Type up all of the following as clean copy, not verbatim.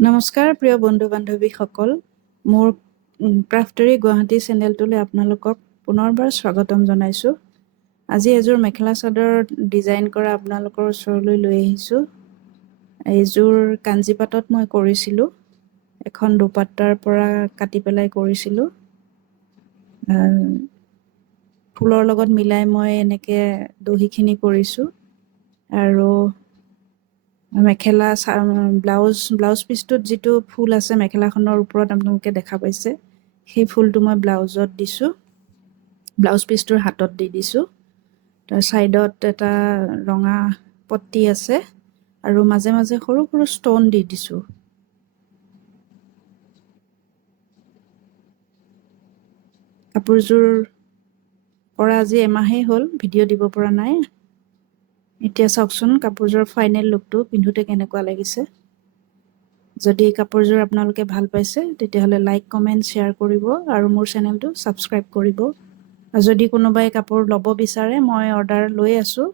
নমস্কাৰ প্ৰিয় বন্ধু বান্ধৱীসকল, মোৰ ক্ৰাফ্টেৰী গুৱাহাটী চেনেলটোলৈ আপোনালোকক পুনৰবাৰ স্বাগতম জনাইছোঁ। আজি এযোৰ মেখেলা চাদৰ ডিজাইন কৰা আপোনালোকৰ ওচৰলৈ লৈ আহিছোঁ। এইযোৰ কাঞ্জিপাতত মই কৰিছিলোঁ, এখন দুপাট্টাৰ পৰা কাটি পেলাই কৰিছিলোঁ। ফুলৰ লগত মিলাই মই এনেকৈ দহিখিনি কৰিছোঁ আৰু মেখেলা ব্লাউজ পিচটোত যিটো ফুল আছে মেখেলাখনৰ ওপৰত আপোনালোকে দেখা পাইছে, সেই ফুলটো মই ব্লাউজত দিছোঁ, ব্লাউজ পিচটোৰ হাতত দি দিছোঁ। তাৰ ছাইডত এটা ৰঙা পট্টি আছে আৰু মাজে মাজে সৰু সৰু ষ্টন দি দিছোঁ। কাপোৰযোৰ কৰা আজি এমাহেই হ'ল, ভিডিঅ' দিব পৰা নাই। এতিয়া চাওকচোন কাপোৰযোৰৰ ফাইনেল লুকটো পিন্ধোতে কেনেকুৱা লাগিছে। যদি কাপোৰযোৰ আপোনালোকে ভাল পাইছে তেতিয়াহ'লে লাইক কমেণ্ট শ্বেয়াৰ কৰিব আৰু মোৰ চেনেলটো ছাবস্ক্ৰাইব কৰিব। যদি কোনোবাই কাপোৰ ল'ব বিচাৰে মই অৰ্ডাৰ লৈ আছোঁ,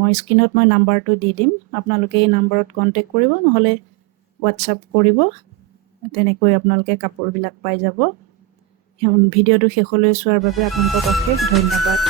মই স্ক্ৰীণত নাম্বাৰটো দি দিম, আপোনালোকে এই নাম্বাৰত কণ্টেক্ট কৰিব, নহ'লে হোৱাটছআপ কৰিব, তেনেকৈ আপোনালোকে কাপোৰবিলাক পাই যাব। ভিডিঅ'টো শেষলৈ চোৱাৰ বাবে আপোনালোকক অশেষ ধন্যবাদ।